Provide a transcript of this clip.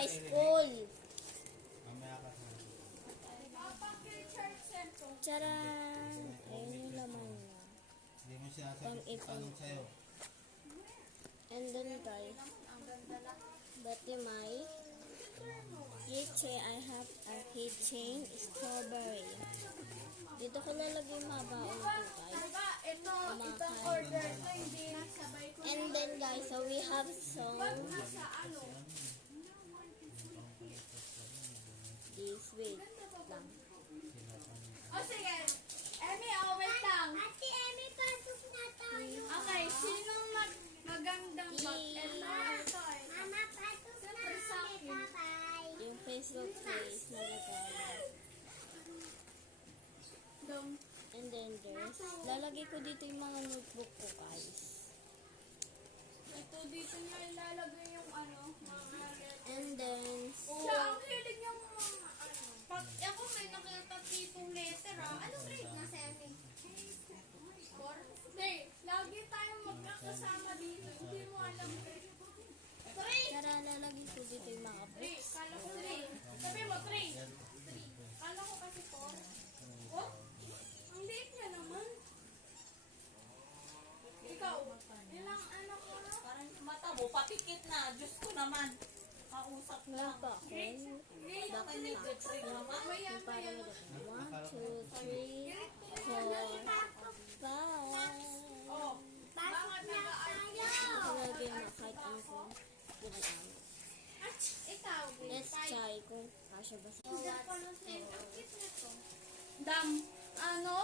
high school. Mamaya ka sa... Charan! Ayun yung laman niya. Hindi mo sinasagot yung tanong sa'yo. And then guys, dati may keychain. I have a keychain strawberry. Dito ko lalagay yung mga baon ko guys. Ito, itong order ko, hindi nasabay ko. And then guys, so we have some Nasa ano? this wait lang. O sige, Emmy, wait lang. Ate Emmy, pasok na tayo. Okay, sinong magandang bag? Ito ay. Mama, pasok na Siyempre sa kami. akin. Bye-bye. Yung Facebook face na lagay. Dong. And then there's, lalagay ko dito yung mga notebook ko guys. Ito, dito niya ilalagay yung ano, mga And then, Siya ang hilig niyang mga ano. Pag ako may nakita tipong letter Anong grade na si Emmy? 4? Hindi, lagi tayong magkakasama dito. Hindi mo alam grade. 3! tara lalagay ko dito yung mga 3. books. Kala ko 3. Sabi mo 3. 3. Kala ko kasi 4. Oh? Ang liit niya naman. Ikaw, ilang anak mo na? Parang mata mo, papikit na. Diyos ko naman. Kausap Meron lang. pa ako. Grade Bakit may good trip naman? Maya, Yung parang maya. nilagay. 1, 2, 3, 4, 5. Oh, Pasok na tayo. Talaga yung mga kahit ano ko. Bulaan. at ikaw, Let's try kung kasya ba sa Dam, ano,